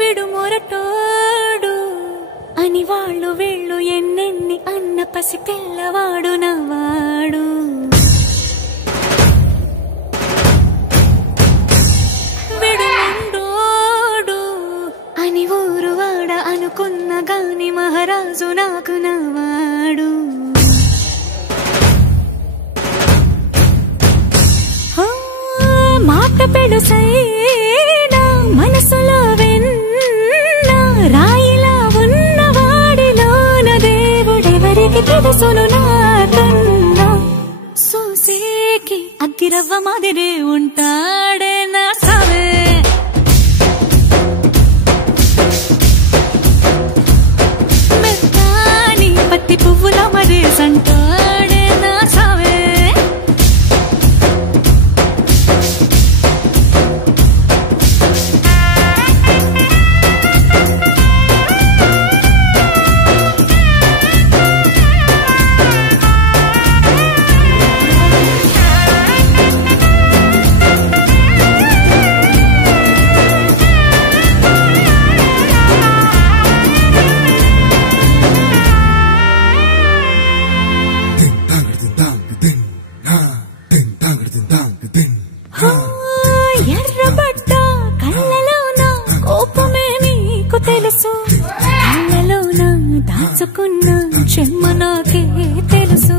విడుమొరటోడు అని వాళ్ళు వీళ్ళు ఎన్నెన్ని అన్న పసి పిల్లవాడు నవ్వాడు. విడుముండోడు అని ఊరు వాడ అనుకున్న గాని మహారాజు నాకు నవ్వాడు. మాట పెడుసైనా మనసులో వెన్న రాయిలా ఉన్నవాడిలోన దేవుడెవరికి తెలుసును నాకన్నా. సూసేకి అగ్గిరవ్వ మాదిరే ఉంటాడే నా సావే. మెత్తాని పత్తి పువ్వుల మరేసంటాడే నా సావే. ఎర్రబడ్డ కళ్ళలోన కోపమే నీకు తెలుసు, కళ్ళలోన దాచుకున్న చెమ్మ నాకే తెలుసు.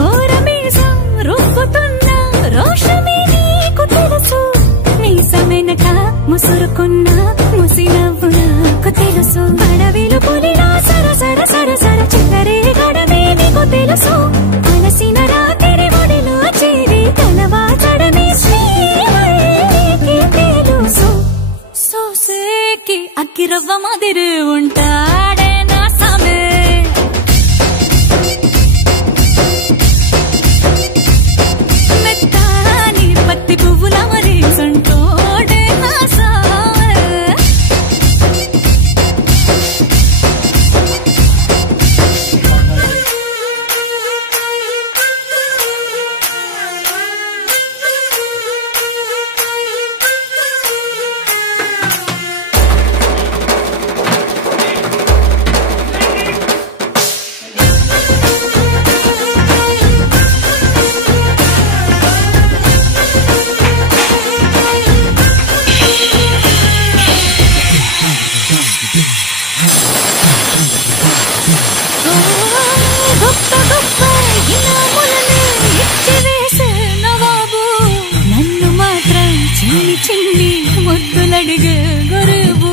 కోరమీసం రుబ్బుతున్న రోషమే నీకు తెలుసు, మీసమెనక ముసురుకున్న ముసినవ్వు నాకు తెలుసు. అడవిలు పులిలా సరసర సరసర చిల్లరే గడమే నీకు తెలుసు, అలసిన రాత్రి ఒడిలో చేరి తలవాచడమే శ్రీవల్లికి తెలుసు. సోసేకి అగ్గిరవ్వ మాదిరి ఉంటాడే నా సామే. మెత్తాని పత్తి పువ్వుల మరేసంటోడే నా సామే. గొప్ప గొప్ప ఇనాములను ఇచ్చివేసే నవాబు, నన్ను మాత్రం చిన్ని చిన్ని ముద్దులడిగే గురువు.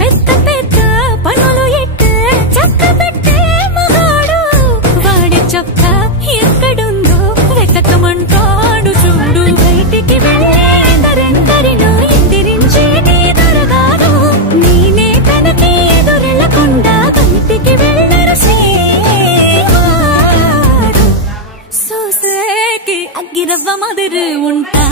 పెద్ద పెద్ద పనులు ఎట్టే చక్క పెట్టే మగాడు, వాడి చొక్క ఎక్కడుందో వెతకమంటాడు చూడు. బయటికి వెళ్ళే ఎందరెందరినో ఎదిరించేది దొరగాడు, నేనే తనకి ఎదురెళ్ళకుండా బయటికి వెళ్ళరు శ్రీవాడు. సోసేకి అగ్గిరవ్వ మాదిరి ఉంటా